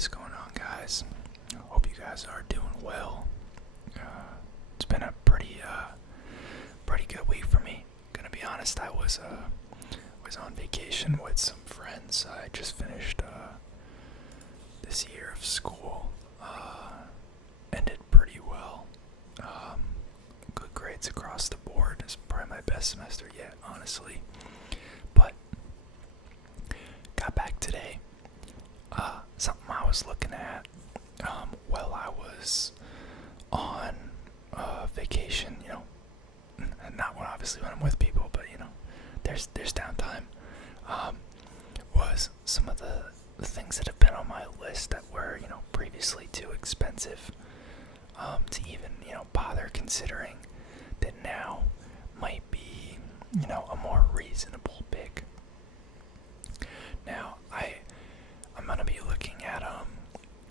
is going on, guys? I hope you guys are doing well. It's been a pretty good week for me. Gonna be honest, I was on vacation with some friends. I just finished this year of school. Ended pretty well. Good grades across the board. It's probably my best semester yet, honestly. But got back today. Something I was looking at while I was on vacation, not obviously when I'm with people, but there's downtime, was some of the things that have been on my list that were, previously too expensive to even, bother considering, that now might be, a more reasonable pick. Now, I'm going to be looking at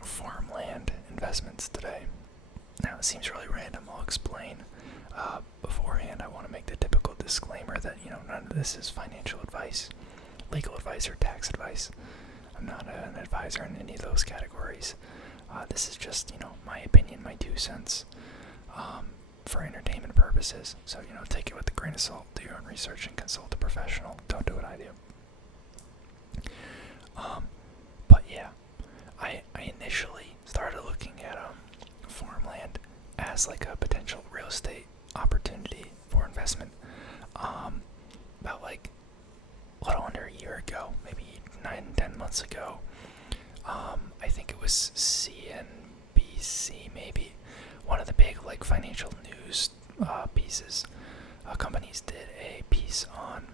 Farmland investments today. Now, it seems really random. I'll explain. Beforehand, I want to make the typical disclaimer that, none of this is financial advice, legal advice, or tax advice. I'm not an advisor in any of those categories. This is just, my opinion, my 2 cents, for entertainment purposes. So, take it with a grain of salt, do your own research, and consult a professional. Don't do what I do. But yeah, I initially started looking at farmland as like a potential real estate opportunity for investment about like a little under a year ago, maybe 9-10 months ago. I think it was CNBC, maybe one of the big like financial news pieces. Companies did a piece on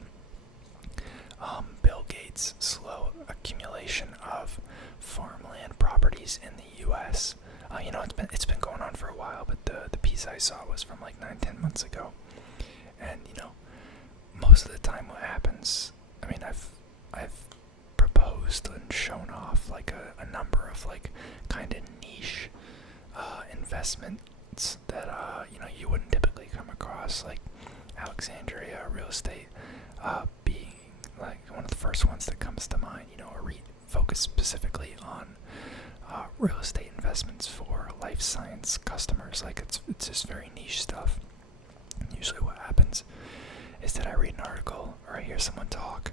Bill Gates' slow accumulation of farmland properties in the U.S. It's been going on for a while, but the piece I saw was from like 9-10 months ago. And most of the time, what happens? I mean, I've proposed and shown off like a number of like kind of niche investments that you wouldn't typically come across, like Alexandria real estate being like one of the first ones that comes to mind. A REIT focused specifically on real estate investments for life science customers. Like it's just very niche stuff. Usually what happens is that I read an article or I hear someone talk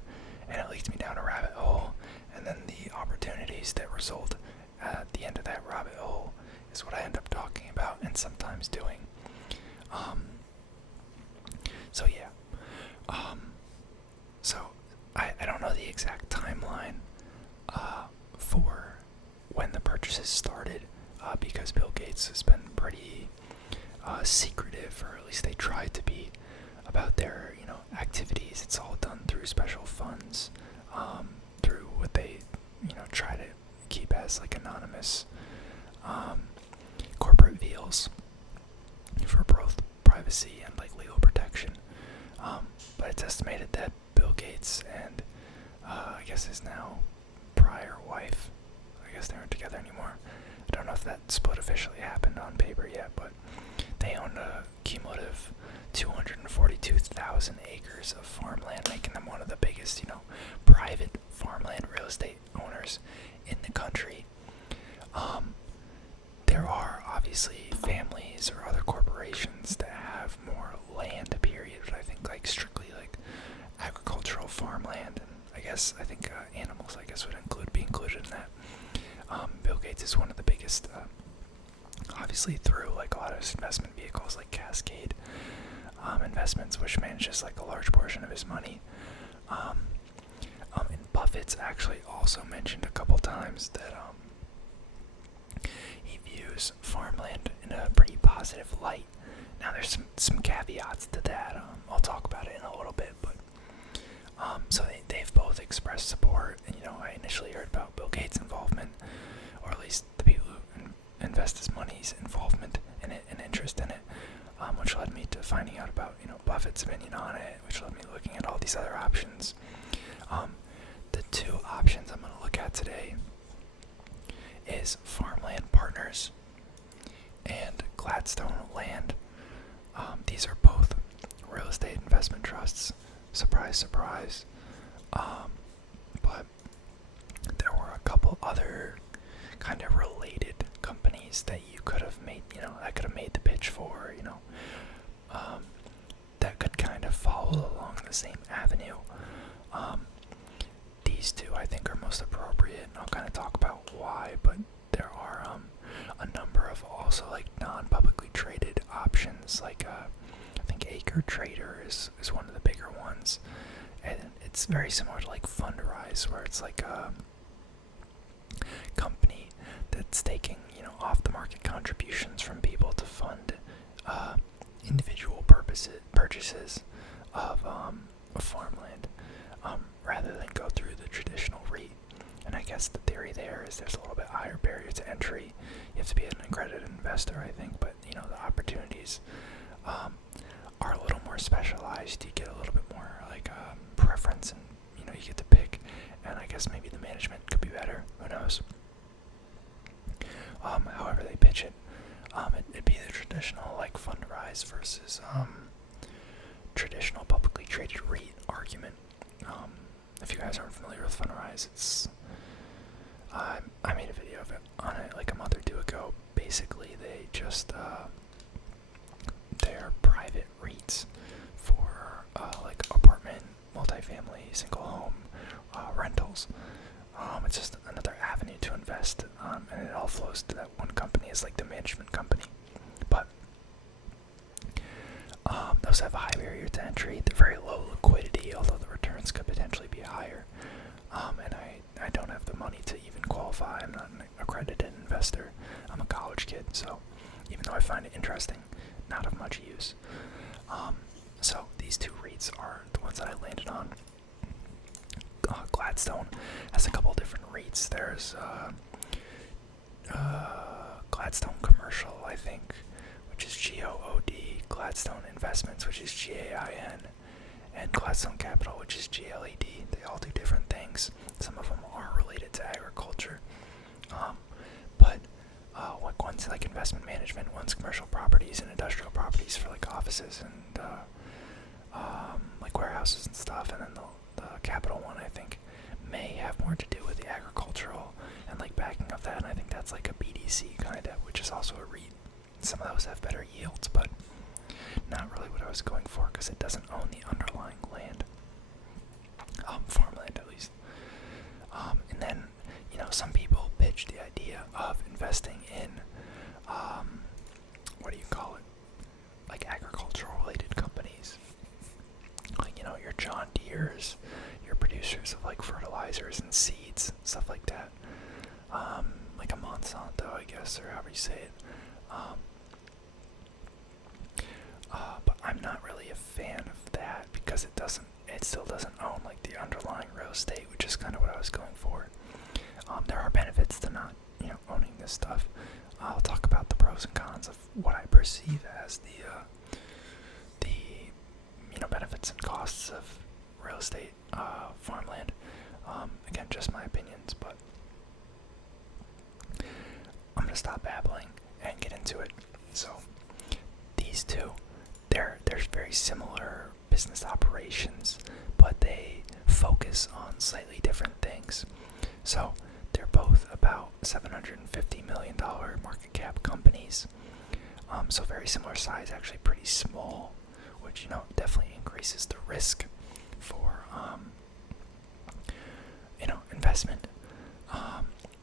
and it leads me down a rabbit hole, and then the opportunities that result at the end of that rabbit hole is what I end up talking about and sometimes doing. So yeah. So I don't know the exact timeline for when the purchases started, because Bill Gates has been pretty secretive, or at least they try to be, about their activities. It's all done through special funds, through what they try to keep as like anonymous corporate vehicles for both privacy and like legal protection. But it's estimated that Bill Gates and I guess his now prior wife, I guess they aren't together anymore. I don't know if that split officially happened on paper yet, but they own a cumulative 242,000 acres of farmland, making them one of the biggest, private farmland real estate owners in the country. There are obviously families or other corporations that have more land, period, but I think like strictly like agricultural farmland, and I think animals would be included in that. Bill Gates is one of the biggest, obviously through like a lot of his investment vehicles like Cascade Investments, which manages like a large portion of his money. And Buffett's actually also mentioned a couple times that he views farmland in a pretty positive light. Now there's some caveats to that. I'll talk about it in a little bit, but so they've both expressed support. And I initially heard about Bill Gates' involvement, or at least the people who invest his money's involvement in it and interest in it, which led me to finding out about Buffett's opinion on it, which led me looking at all these other options. The 2 options I'm going to look at today is Farmland Partners and Gladstone Land. These are both real estate investment trusts. Surprise, surprise. But there were a couple other kind could have made the pitch for, that could kind of follow along the same avenue. These two I think are most appropriate, and I'll kind of talk about why, but there are a number of also like non-publicly traded options, like I think Acre Trader is one of the bigger ones, and it's very similar to like Fundrise, where it's like a company that's taking off the market contributions from people to fund individual purchases of farmland, rather than go through the traditional REIT. And I guess the theory there is there's a little bit higher barrier to entry. You have to be an accredited investor, I think, but the opportunities are a little more specialized. You get a little bit more like preference, and you get to pick. And I guess maybe the management could be better. Who knows? However they pitch it, it'd be the traditional like Fundrise versus traditional publicly traded REIT argument. If you guys aren't familiar with Fundrise, I made a video of it on it like a month or two ago. Basically, they just they're private REITs for like apartment, multifamily, single home rentals. It's just another avenue to invest, and it all flows to that one company as like the management company. But those have a high barrier to entry. They're very low liquidity, although the returns could potentially be higher. And I don't have the money to even qualify. I'm not an accredited investor. I'm a college kid, so even though I find it interesting, not of much use. So these two REITs are the ones that I landed on. Gladstone has a couple different REITs. There's Gladstone Commercial, I think, which is GOOD, Gladstone Investments, which is GAIN, and Gladstone Capital, which is GLAD. They all do different things. Some of them are related to agriculture, but one's like investment management, one's commercial properties and industrial properties for like offices and like warehouses and stuff, and then the capital one, I think, may have more to do with the agricultural and like backing of that, and I think that's like a BDC kind of, which is also a REIT. Some of those have better yields, but not really what I was going for, because it doesn't own the underlying land, farmland at least. And then, some people pitch the idea of investing in, what do you call it, like agricultural related companies, like, your John Deere's, your producers of like fertilizers and seeds, stuff like that, like a Monsanto, I guess, or however you say it. But I'm not really a fan of that, because it still doesn't own like the underlying real estate, which is kind of what I was going for. There are benefits to not, owning this stuff. I'll talk about the pros and cons of what I perceive as the benefits and costs of real estate, farmland. Again, just my opinions, but I'm gonna stop babbling and get into it. So these two, there's very similar business operations, but they focus on slightly different things. So they're both about $750 million market cap companies. So very similar size, actually pretty small, which definitely increases the risk for investment.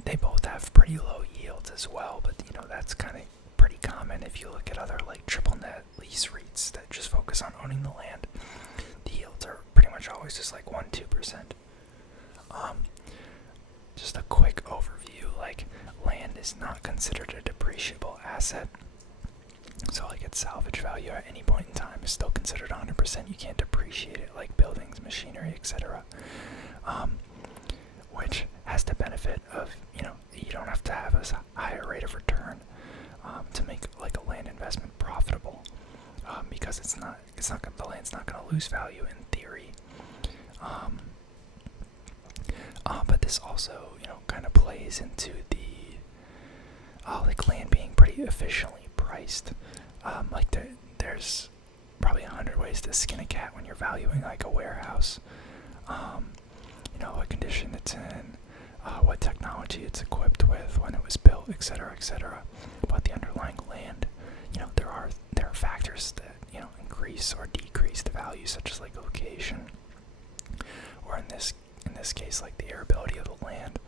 They both have pretty low yields as well, but that's kind of pretty common if you look at other like triple net lease REITs that just focus on owning the land. The yields are pretty much always just like 1-2%. Just a quick overview, like land is not considered a depreciable asset. So like its salvage value at any point in time is still considered 100%. You can't depreciate it like buildings, machinery, etc. Which has the benefit of, you don't have to have a higher rate of return to make like a land investment profitable, because the land's not going to lose value in theory. But this also, kind of plays into the like land being pretty efficiently priced. Like there's probably 100 ways to skin a cat when you're valuing like a warehouse. What condition it's in, what technology it's equipped with, when it was built, etc., etc. But the underlying land, factors that increase or decrease the value, such as like location, or in this case like the arability of the land.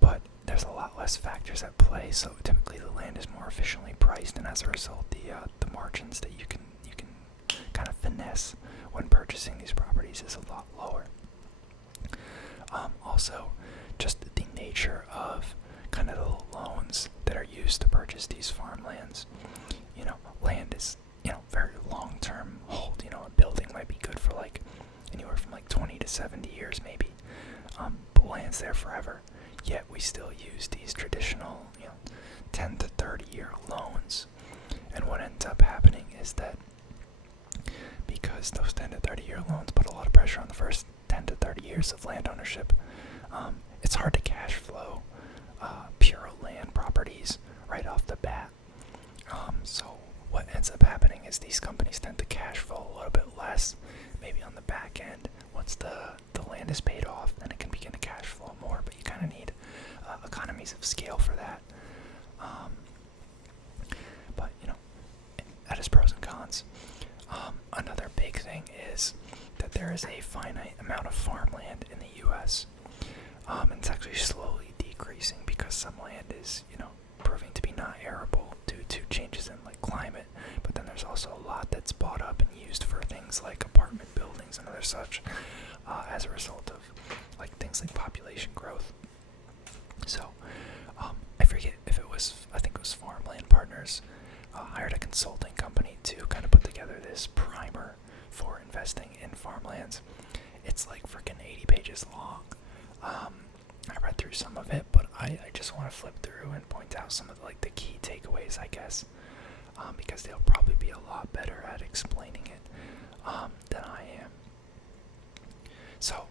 But there's a lot less factors at play, so typically the land is more efficiently priced, and as a result, the margins that you can kind of finesse when purchasing these properties is a lot lower. Also, just the nature of kind of the loans that are used to purchase these farmlands. Land is very long-term hold. A building might be good for like anywhere from like 20 to 70 years maybe, but land's there forever. Yet we still use these traditional 10 to 30 year loans, and what ends up happening is that because those 10 to 30 year loans put a lot of pressure on the first 10 to 30 years of land ownership, it's hard to cash flow pure land properties right off the bat. So what ends up happening is these companies tend to cash flow a little bit less, maybe on the back end. Once the land is paid off, then it can begin to cash flow more, but you kind of need economies of scale for that. But that is pros and cons. Another big thing is that there is a finite amount of farmland in the U.S. And it's actually slowly decreasing because some land is proving to be not arable due to changes in like climate. But then there's also a lot that's bought up and used for things like apartment buildings and other such, as a result of like things like population growth. So I forget if I think it was Farmland Partners hired a consulting company to kind of put together this primer for investing in farmlands. It's like freaking 80 pages long. I read through some of it, but I just want to flip through and point out some of the key takeaways, I guess, because they'll probably be a lot better at explaining it than I am. So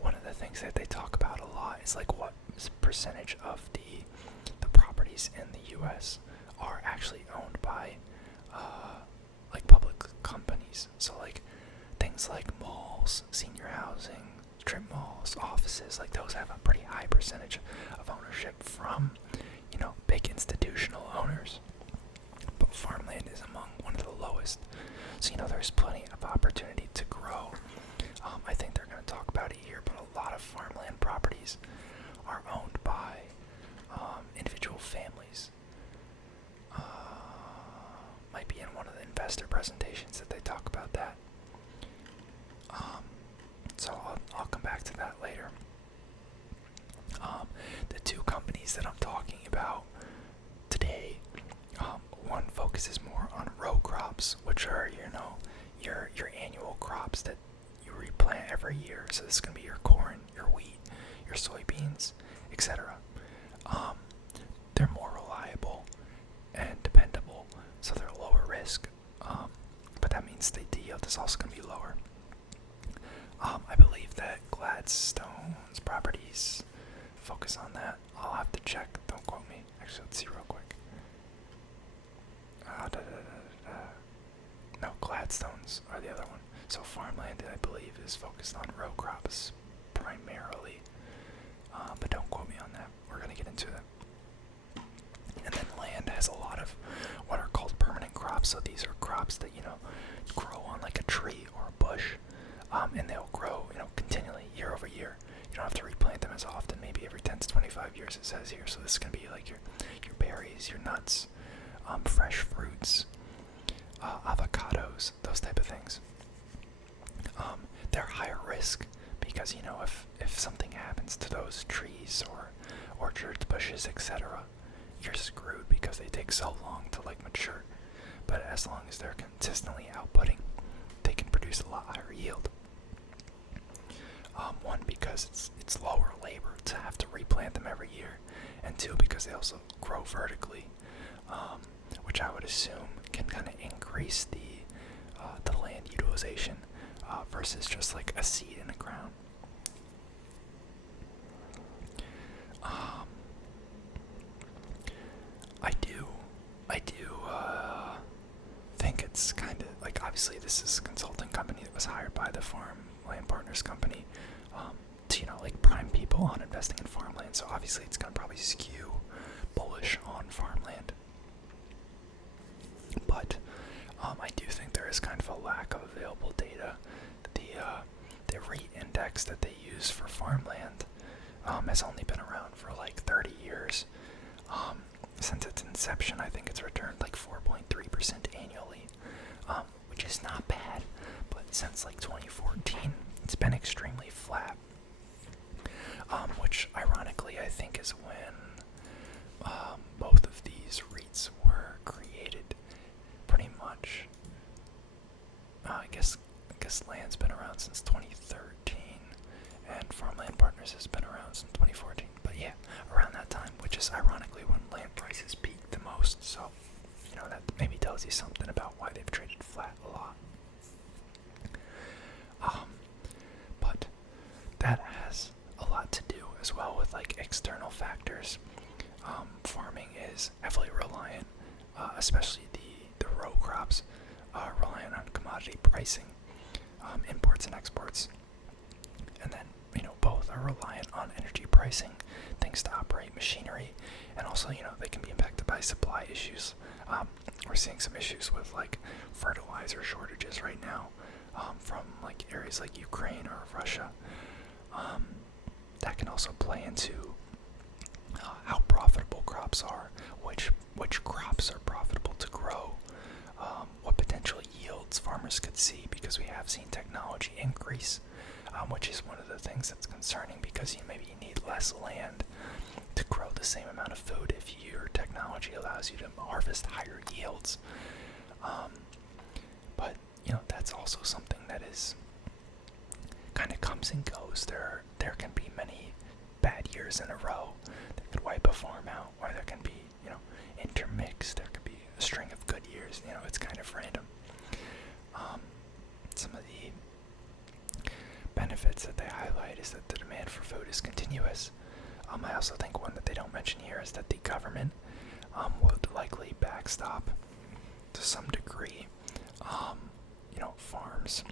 one of the things that they talk about a lot is like what percentage of the properties in the U.S. are actually owned by like public companies. So like things like malls, senior housing, strip malls, offices, like those have a pretty high percentage of ownership from big institutional owners. But farmland is among one of the lowest. So there's plenty of opportunity to grow. I think they're going to talk about it here, but a lot of farmland properties are owned by individual families. Might be in one of the investor presentations that they talk about that. So I'll come back to that later. The two companies that I'm talking about today, one focuses more on row crops, which are your annual crops that you replant every year. So this is going to be your corn, your wheat, your soybeans, etc. They're more reliable and dependable, so they're lower risk. But that means the yield is also going to be lower. I believe that Gladstone's properties focus on that. I'll have to check. Don't quote me. Actually, let's see real quick. No, Gladstone's are the other one. So Farmland, I believe, is focused on row crops primarily. But don't quote me on that. We're going to get into that. And then land has a lot of what are called permanent crops. So these are crops that, grow on like a tree or a bush. And they'll grow, continually year over year. You don't have to replant them as often, maybe every 10 to 25 years it says here. So this is going to be like your berries, your nuts, fresh fruits, avocados, those type of things. They're higher risk because, if something happens to those trees or orchards, bushes, etc., you're screwed because they take so long to mature. But as long as they're consistently outputting, they can produce a lot higher yield. One, because it's lower labor to have to replant them every year, and two, because they also grow vertically, which I would assume can kind of increase the land utilization versus just like a seed in the ground. I do think it's kind of like, obviously this is a consulting company that was hired by the Farmland Partners company to prime people on investing in farmland. So obviously it's going to probably skew bullish on farmland. but I do think there is kind of a lack of available data. The REIT index that they use for farmland has only been around for like 30 years. Since its inception, I think it's returned like 4.3% annually, which is not bad, but since like 2014, it's been extremely flat, which ironically I think is when both of these REITs were created, pretty much. I guess Land's been around since 2013, and Farmland Partners has been around since 2014. But yeah, around that time, which is ironically when land prices peaked the most. So, that maybe tells you something about why they've traded flat a lot. But that has a lot to do as well with like external factors. Farming is heavily reliant, especially the row crops, reliant on commodity pricing, imports and exports. And then, both are reliant on energy pricing, things to operate machinery, and also, they can be impacted by supply issues. We're seeing some issues with like fertilizer shortages right now, from like areas like Ukraine or Russia. That can also play into how profitable crops are, which crops are profitable to grow, what potential yields farmers could see, because we have seen technology increase, which is one of the things that's concerning, because maybe you need less land to grow the same amount of food if your technology allows you to harvest higher yields. But that's also something that is kind of comes and goes. There can be many bad years in a row that could wipe a farm out, or there can be intermixed. There could be a string of good years. It's kind of random. Some of the benefits that they highlight is that the demand for food is continuous. I also think one that they don't mention here is that the government would likely backstop to some degree, farms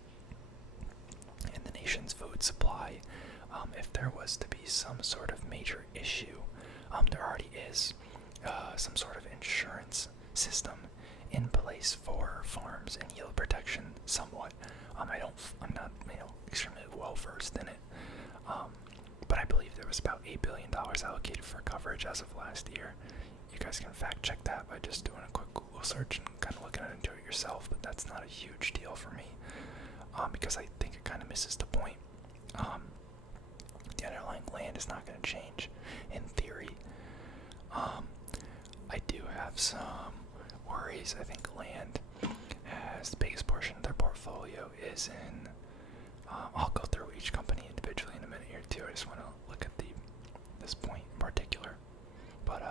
and the nation's food supply. If there was to be some sort of major issue, there already is some sort of insurance system in place for farms and yield protection somewhat. I'm not extremely well versed in it, but I believe there was about $8 billion allocated for coverage as of last year. You guys can fact check that by just doing a quick Google search and kind of looking into it yourself, but that's not a huge deal for me, because I think it kind of misses the point. The underlying land is not going to change in theory. I do have some worries. I think land has the biggest portion of their portfolio is in, I'll go through each company individually in a minute here too. I just want to look at this point in particular. But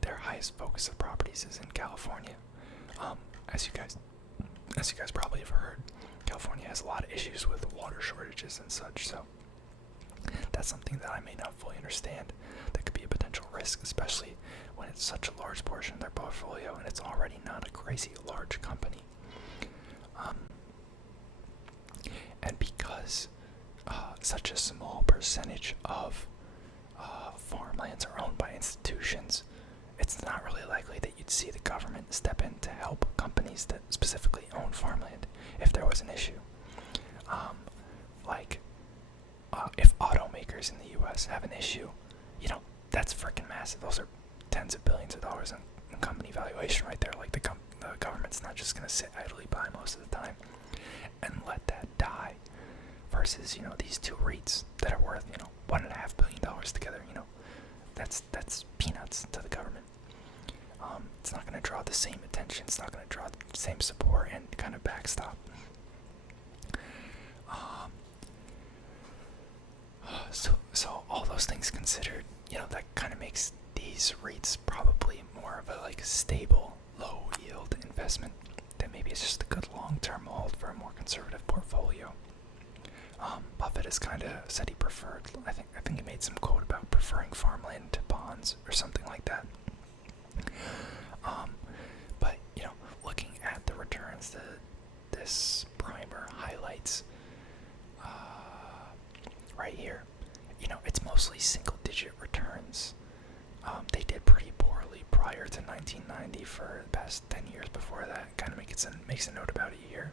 their highest focus of properties is in California. As you guys probably have heard, California has a lot of issues with water shortages and such, so that's something that I may not fully understand. That could be a potential risk, especially when it's such a large portion of their portfolio and it's already not a crazy large company. And because such a small percentage of farmlands are owned by institutions, it's not really likely that you'd see the government step in to help companies that specifically own farmland if there was an issue. If automakers in the U.S. have an issue, that's freaking massive. Those are tens of billions of dollars in company valuation right there. Like the government's not just going to sit idly by most of the time and let that die. Versus, these two REITs that are worth, $1.5 billion together. That's peanuts to the government. It's not going to draw the same attention. It's not going to draw the same support and kind of backstop. So all those things considered, that kind of makes these REITs probably more of a stable, low yield investment that maybe is just a good long-term hold for a more conservative portfolio. Buffett has kind of said he preferred, I think he made some quote about preferring farmland to bonds or something like that. But looking at the returns that this primer highlights right here, it's mostly single-digit returns. They did pretty poorly prior to 9/11, 1990 for the past 10 years before that. Kind of makes a note about it here.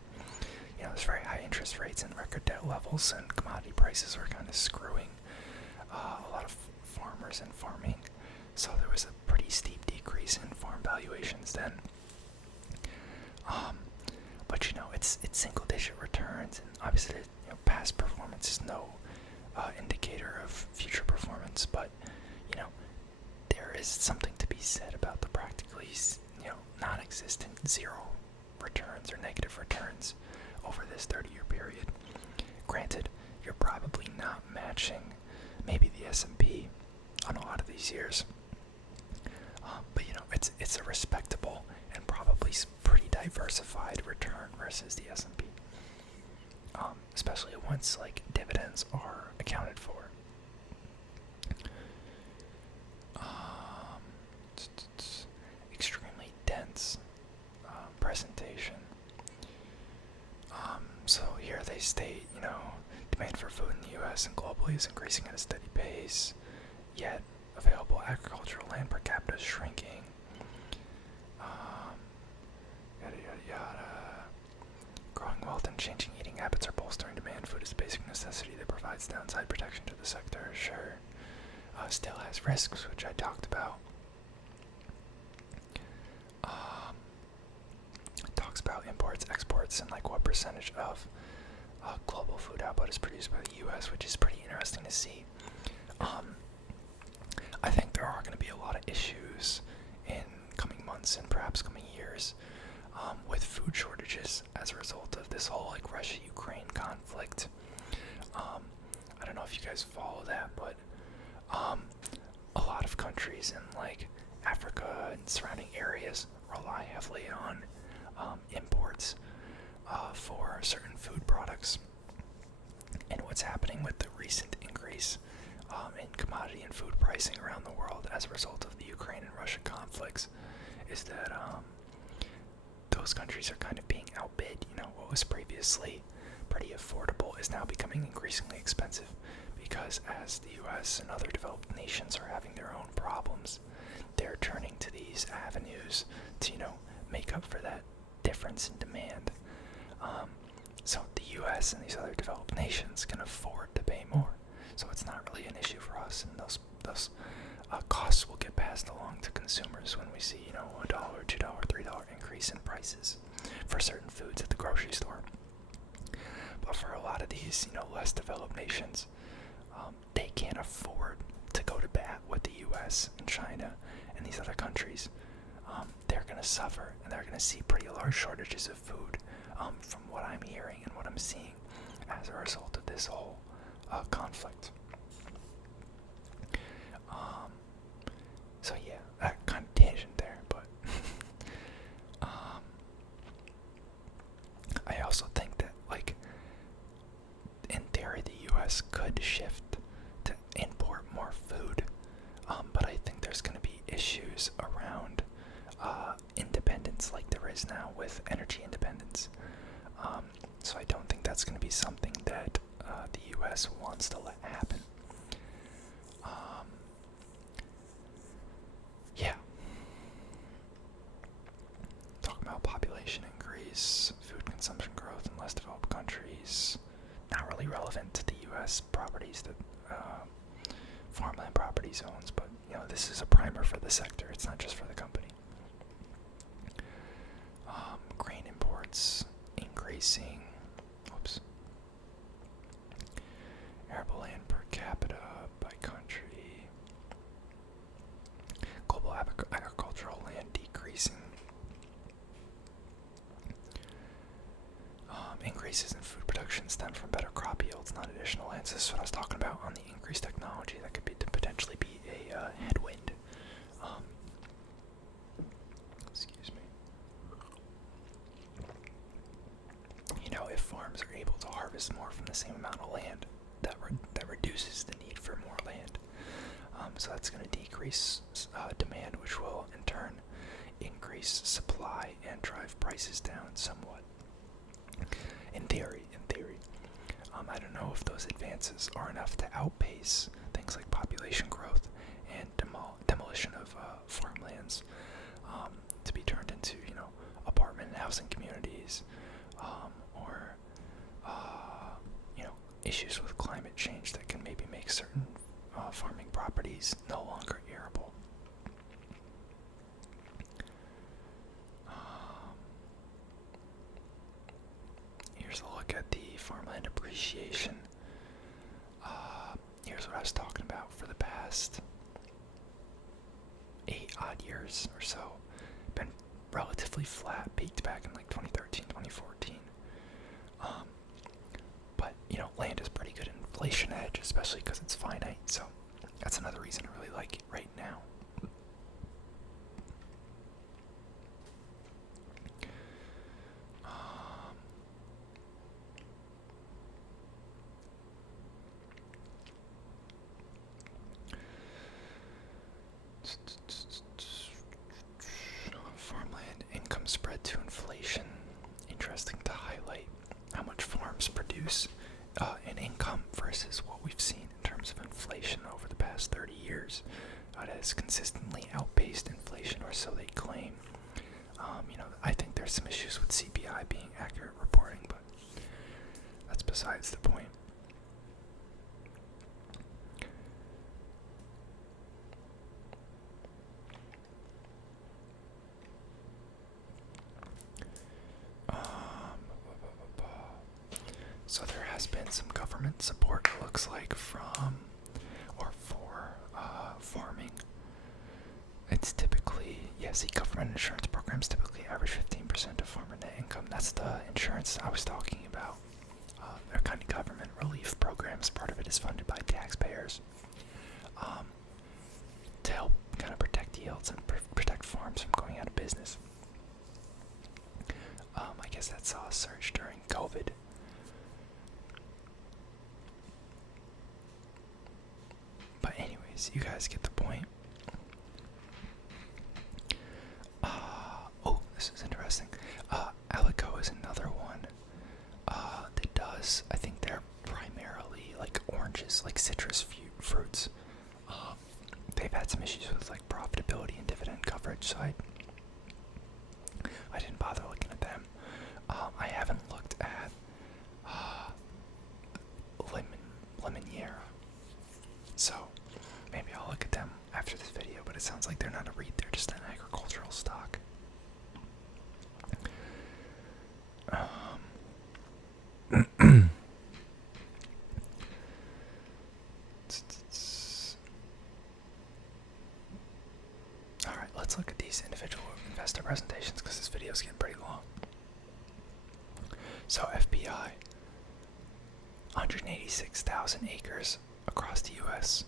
There's very high interest rates and record debt levels, and commodity prices were kind of screwing a lot of farmers and farming. So there was a pretty steep decrease in farm valuations then. But it's single-digit returns, and obviously, past performance is no indicator of future performance. But there is something to be said about the practically, non-existent zero returns or negative returns over this 30-year period. Granted, you're probably not matching maybe the S&P on a lot of these years, but it's a respectable and probably pretty diversified return versus the S&P, especially once dividends are accounted for. Extremely dense presentation. So here they state, demand for food in the U.S. and globally is increasing at a steady pace, yet available agricultural land per capita is shrinking. Yada yada yada. Growing wealth and changing eating habits are bolstering demand. Food is a basic necessity that provides downside protection to the sector. Sure. Still has risks, which I talked about. It talks about imports, exports, and what percentage of global food output is produced by the U.S., which is pretty interesting to see. I think there are going to be a lot of issues in coming months and perhaps coming years with food shortages as a result of this whole Russia-Ukraine conflict. I don't know if you guys follow that, but a lot of countries in Africa and surrounding areas rely heavily on imports for certain food products. And what's happening with the recent increase in commodity and food pricing around the world as a result of the Ukraine and Russia conflicts is that those countries are kind of being outbid. What was previously pretty affordable is now becoming increasingly expensive, because as the U.S. and other developed nations are having their own problems, they're turning to these avenues to, make up for that difference in demand. So the U.S. and these other developed nations can afford to pay more. So it's not really an issue for us, and those costs will get passed along to consumers when we see, $1, $2, $3 increase in prices for certain foods at the grocery store. But for a lot of these, less developed nations, they can't afford to go to bat with the U.S. and China and these other countries. They're going to suffer, and they're going to see pretty large shortages of food, from what I'm hearing and what I'm seeing as a result of this whole conflict. So yeah, that kind of tangent there, but I also think that, in theory, the U.S. could shift to import more food, but I think there's going to be issues around independence like there is now with energy independence. So I don't think that's going to be something that the U.S. wants to let happen. Yeah. Talking about population increase, food consumption growth in less developed countries. Not really relevant to the U.S. properties that Farmland Properties owns, but this is a primer for the sector. It's not just for the company. Grain imports increasing. Whoops. Arable land per capita by country. Global agricultural land decreasing. Increases in food production stem from better crop yields, not additional lands. This is what I was talking about on the increased technology that could potentially be a headwind. Excuse me. If farms are able to harvest more from the same amount of land, that reduces the need for more land. So that's going to decrease demand, which will in turn increase supply and drive prices down somewhat. In theory. I don't know if those advances are enough to outpace things like population growth and demolition of farmlands. appreciation. Here's what I was talking about for the past 8 odd years or so. Been relatively flat, peaked back in like 2013, 2014. But, land is pretty good inflation hedge, especially because it's finite, so that's another reason I really like it right now. Farmland income spread to inflation. Interesting to highlight how much farms produce in income versus what we've seen in terms of inflation over the past 30 years. It has consistently outpaced inflation, or so they claim. I think there's some issues with CPI being accurate reporting, but that's besides the point. So there has been some government support, it looks like, from or for farming. It's typically, government insurance programs typically average 15% of farmer net income. That's the insurance I was talking about. They're kind of government relief programs. Part of it is funded by taxpayers to help kind of protect yields and protect farms from going out of business. I guess that saw a surge during COVID. But anyways, you guys get the point. This is interesting. Alico is another one that does, I think they're primarily like oranges, like citrus fruits. They've had some issues with like profitability and dividend coverage, so I didn't bother looking at them. I haven't looked at Lemoniera, so maybe I'll look at them after this video, but it sounds like they're not a REIT, they're just an agricultural stock. Alright, let's look at these individual investor presentations because this video is getting pretty long. So FPI, 186,000 acres across the U.S.,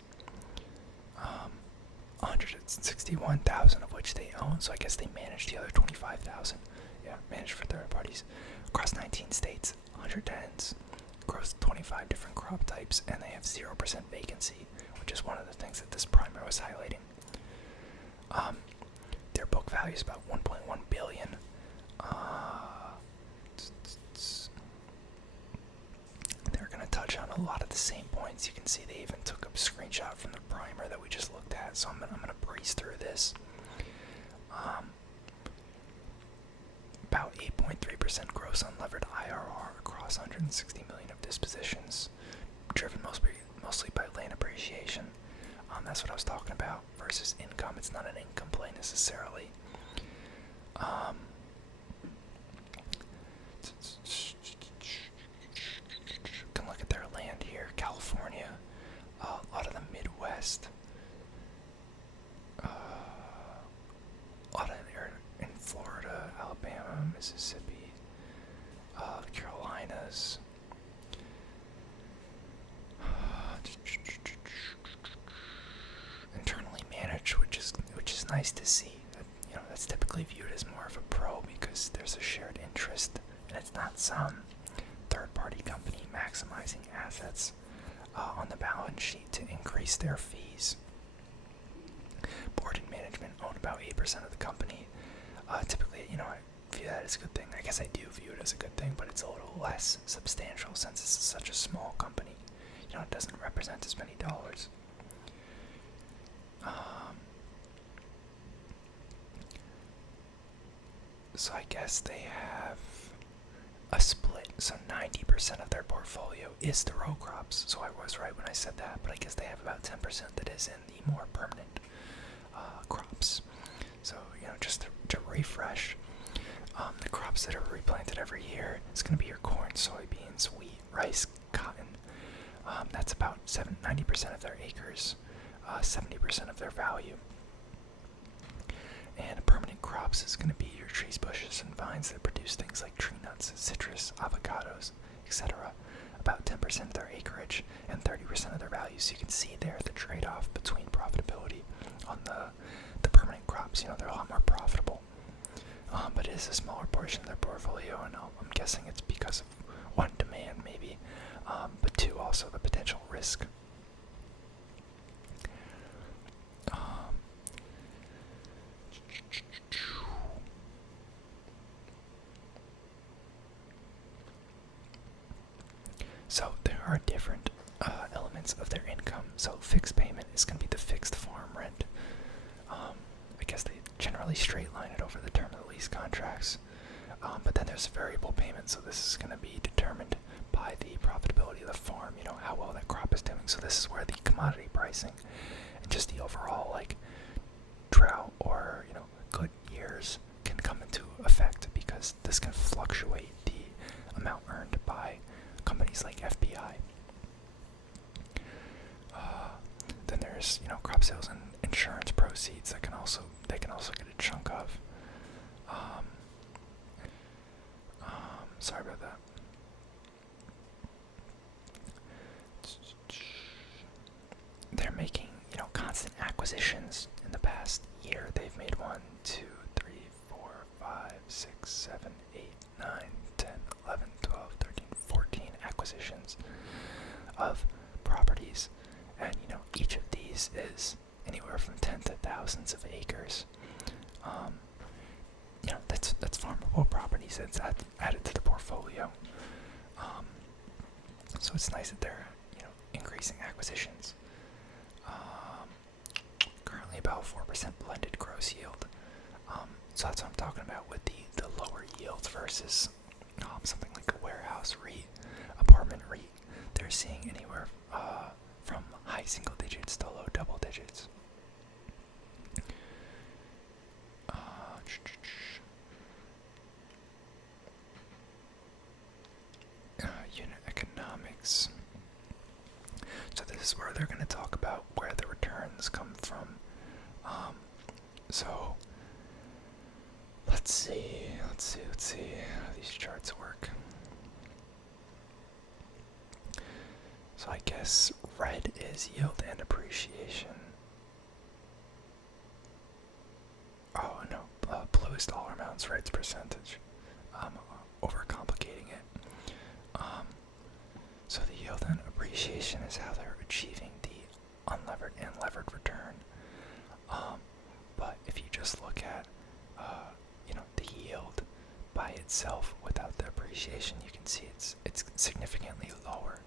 161,000 of which they own, so I guess they manage the other 25,000. Yeah, managed for third parties. Across 19 states, 100 tenants, grows 25 different crop types, and they have 0% vacancy, which is one of the things that this primer was highlighting. Their book value is about $1.1 billion. They're going to touch on a lot of the same points. You can see they even took a screenshot from the primer that we just looked at, so I'm going to breeze through this. About 8.3% gross unlevered IRR across 160 million of dispositions, driven mostly by land appreciation. That's what I was talking about. Versus income, it's not an income play necessarily. Can look at their land here, California, a lot of the Midwest, a lot of in Florida, Alabama, Mississippi, the Carolinas. Internally managed, which is nice to see. That's typically viewed as more of a pro because there's a shared interest, and it's not some third-party company maximizing assets on the balance sheet to increase their fees. Board and management own about 8% of the company. Typically, I view that as a good thing. I guess I do view it as a good thing, but it's a little less substantial since it's such a small company. It doesn't represent as many dollars. So I guess they have a split. So 90% of their portfolio is the row crops. So I was right when I said that, but I guess they have about 10% that is in the more permanent crops. So, just to refresh, the crops that are replanted every year, it's going to be your corn, soybeans, wheat, rice, cotton, That's about 90% of their acres, 70% of their value. And permanent crops is going to be your trees, bushes, and vines that produce things like tree nuts, citrus, avocados, etc. About 10% of their acreage and 30% of their value. So you can see there the trade-off between profitability on the permanent crops. They're a lot more profitable. But it is a smaller portion of their portfolio, and I'm guessing it's because of, one, demand maybe, but two, also the potential risk. So there are different elements of their income. So fixed payment is going to be the fixed farm rent. I guess they generally straight line it over the term of the lease contracts. But then there's variable payment, so this is going to be determined by the profitability of the farm, how well that crop is doing. So this is where the commodity pricing and just the overall, drought or, good years can come into effect, because this can fluctuate the amount earned by companies like FPI. Then there's, crop sales and insurance proceeds that they can also get a chunk of. Sorry about that. They're making, constant acquisitions. In the past year, they've made 1, 2, 3, 4, 5, 6, 7, 8, 9, 10, 11, 12, 13, 14 acquisitions of properties. And, each of these is anywhere from tens to thousands of acres. That's farmable properties that's added to the portfolio. So it's nice that they're, increasing acquisitions. Currently about 4% blended gross yield. So that's what I'm talking about with the lower yields versus something like a warehouse REIT, apartment REIT. They're seeing anywhere from high single digits to low double digits. Unit economics. So this is where they're going to talk about where the returns come from. So let's see how these charts work. So I guess red is yield and appreciation. Oh no, blue is dollar amounts, red's percentage. Overcomplicating it. So the yield and appreciation is how they're achieving the unlevered and levered return. But if you just look at, the yield by itself without the appreciation, you can see it's significantly lower.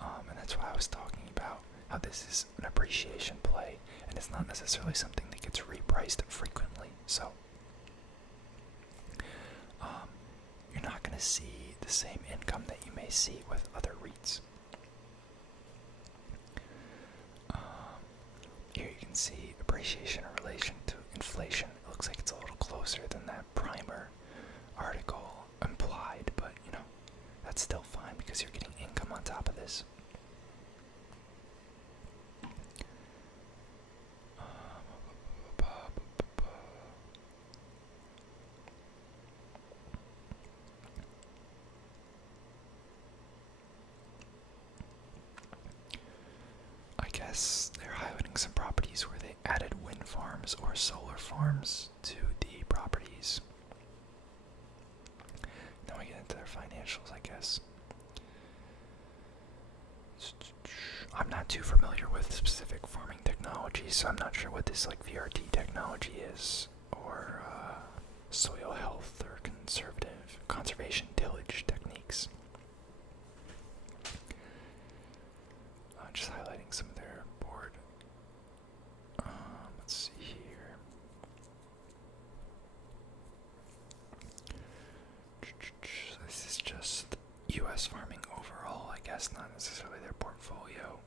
And that's why I was talking about how this is an appreciation play, and it's not necessarily something that gets repriced frequently. So you're not going to see the same income that you may see with other REITs. Here you can see appreciation in relation to inflation. It looks like it's a little closer than that primer article implied, but that's still fine because you're getting income on top of this. They're highlighting some properties where they added wind farms or solar farms to the properties. Now we get into their financials, I guess. I'm not too familiar with specific farming technology, so I'm not sure what this VRT technology is, or soil health or conservation tillage techniques. Just highlighting some of their board. Let's see here. So this is just U.S. farming overall, I guess, not necessarily their portfolio.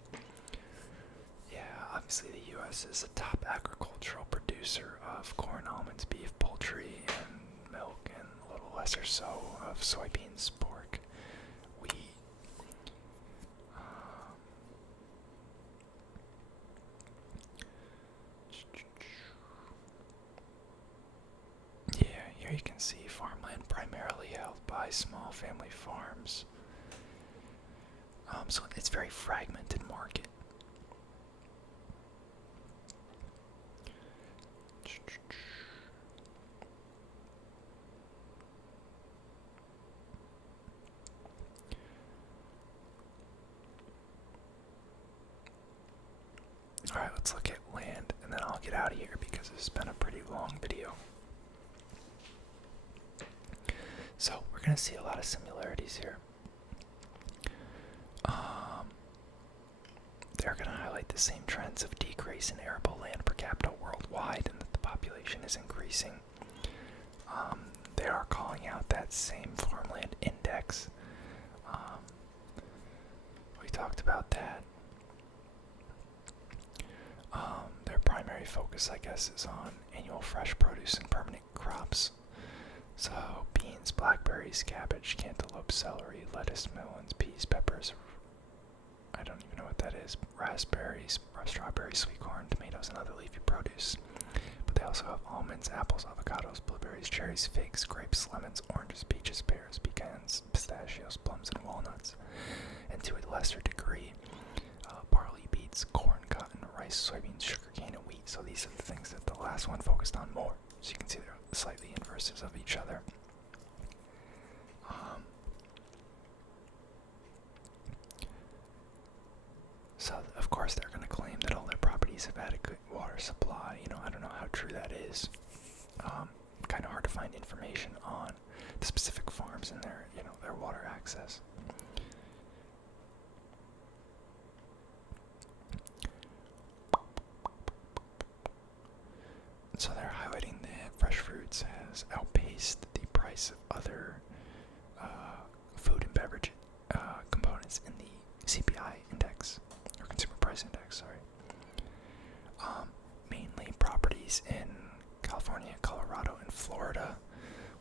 Yeah, obviously the U.S. is a top agricultural producer of corn, almonds, beef, poultry, and milk, and a little less or so of soybeans, pork, wheat. you can see farmland primarily held by small family farms. So it's a very fragmented market. Alright, let's look at land, and then I'll get out of here because it's been a pretty long video. So, we're going to see a lot of similarities here. They're going to highlight the same trends of decrease in arable land per capita worldwide and that the population is increasing. They are calling out that same farmland index. We talked about that. Their primary focus, I guess, is on annual fresh produce and permanent crops. So, beans, blackberries, cabbage, cantaloupe, celery, lettuce, melons, peas, peppers, I don't even know what that is, raspberries, strawberries, sweet corn, tomatoes, and other leafy produce. But they also have almonds, apples, avocados, blueberries, cherries, figs, grapes, lemons, oranges, peaches, pears, pecans, pistachios, plums, and walnuts. And to a lesser degree, barley, beets, corn, cotton, rice, soybeans, sugarcane, and wheat. So these are the things that the last one focused on more. So you can see they're slightly inverses of each other. So, of course, they're going to claim that all their properties have adequate water supply. I don't know how true that is. Kind of hard to find information on the specific farms and their water access. So they're highlighting that fresh fruits has outpaced the price of other food and beverage components in the CPI index, or Consumer Price Index, sorry. Mainly properties in California, Colorado, and Florida,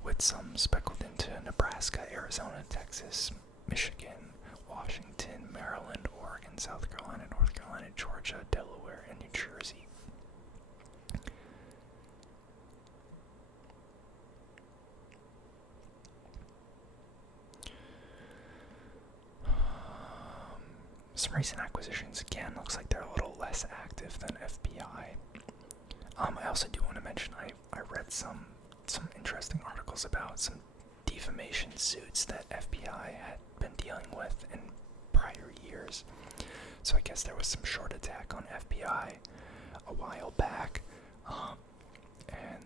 with some speckled into Nebraska, Arizona, Texas, Michigan, Washington, Maryland, Oregon, South Carolina, North Carolina, Georgia, Delaware, and New Jersey. Some recent acquisitions, again, looks like they're a little less active than FBI. I also do want to mention I read some interesting articles about some defamation suits that FBI had been dealing with in prior years. So I guess there was some short attack on FBI a while back, and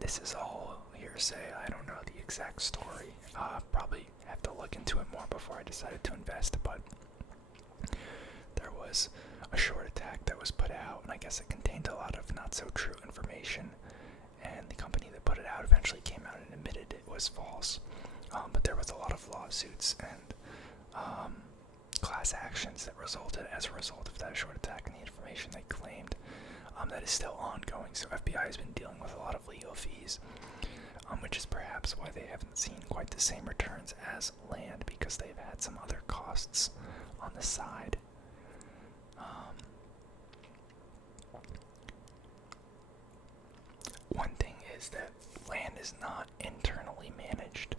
this is all hearsay. I don't know the exact story. Probably have to look into it more before I decided to invest, but there was a short attack that was put out, and I guess it contained a lot of not so true information, and the company that put it out eventually came out and admitted it was false. But there was a lot of lawsuits and class actions that resulted as a result of that short attack and the information they claimed. That is still ongoing, so FBI has been dealing with a lot of legal fees, which is perhaps why they haven't seen quite the same returns as land, because they've had some other costs on the side. One thing is that land is not internally managed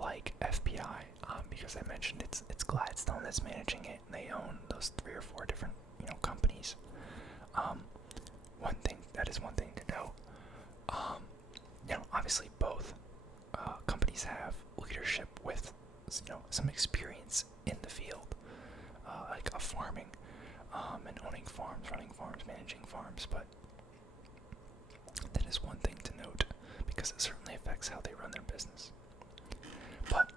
like FBI, because I mentioned it's Gladstone that's managing it, and they own those 3 or 4 different companies. One thing to note. Obviously both companies have leadership with some experience in the field, like of farming, and owning farms, running farms, managing farms, but that is one thing to note, because it certainly affects how they run their business. But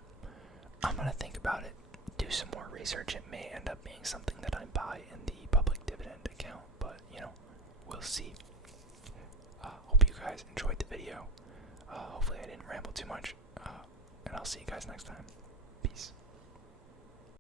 I'm going to think about it, do some more research. It may end up being something that I buy in the public dividend account, but, we'll see. Hope you guys enjoyed the video. Hopefully I didn't ramble too much, and I'll see you guys next time. Peace.